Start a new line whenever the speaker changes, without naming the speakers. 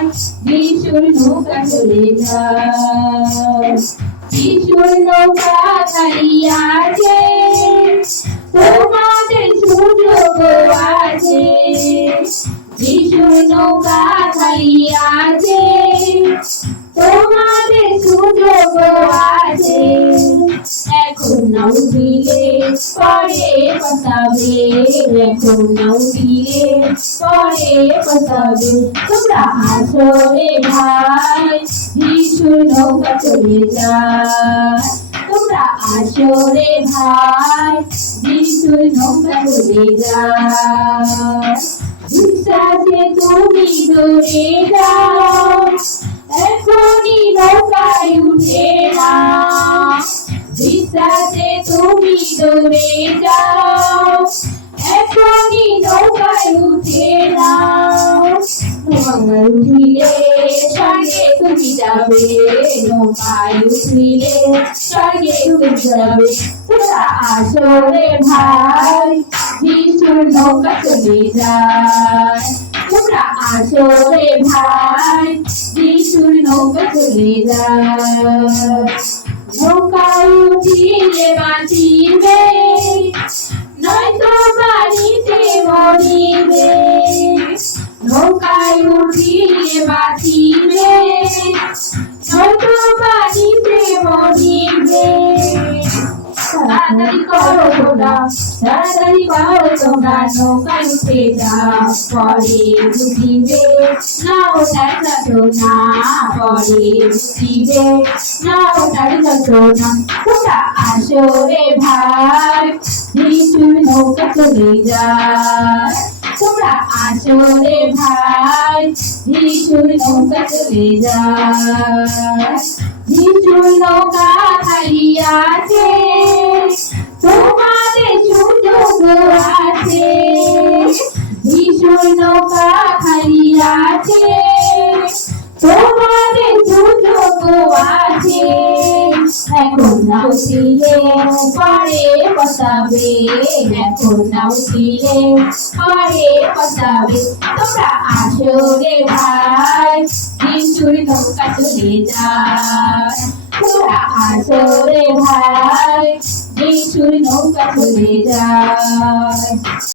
ভাই নৌকা চলে যায় যিশুর নৌকা দাঁড়িয়ে তোমাদের সুযোগ আছে যিশুর নৌকা দাঁড়িয়ে পরে পতাবে, এখন নাও পরে পতাবে। তোমরা আসো রে ভাই যিশুর নৌকা চলে যায়। তোমরা আসো রে ভাই যিশুর নৌকা চলে যায়। বিশ্বাসে তুমি দৌড়ে যাও, এখনই নৌকায় উঠে না দৌড়ে যাও, এখনই নৌকায় উঠে না নৌকায় উঠিলে স্বর্গে তুমি যাবে, নৌকায় উঠিলে স্বর্গে তুমি যাবে। তোরা আসো রে ভাই, যিশুর নৌকা চলে যায়। তোমরা আসো রে ভাই, যিশুর নৌকা চলে যায়। উঠিলে বাঁচিবে নয়তো বাড়িতে মরিবে। নৌকায় উঠিলে বাঁচিবে নয়তো বাড়িতে মরিবে। তাড়াতাড়ি করো তোমরা, তাড়াতাড়ি করো তোমরা, নৌকায় উঠে যাও, পরে বুঝিবে না ওটার যত না পরে বুঝিবে না ওটার যত না তোমরা আসো রে ভাই। যিশুর নৌকা চলে যায়। তোমরা আসো রে ভাই। যিশুর নৌকা চলে যায়। যিশুর নৌকা খালি আছে। তোমাদের সুযোগ আছে। যিশুর নৌকা খালি আছে। নাও ছিলে পরে পতাবে এখন নাও ছিলে পরে পতাবে তোমরা আসো রে ভাই যিশুর নৌকা চলে যায় তোমরা আসো রে ভাই যিশুর নৌকা চলে যায়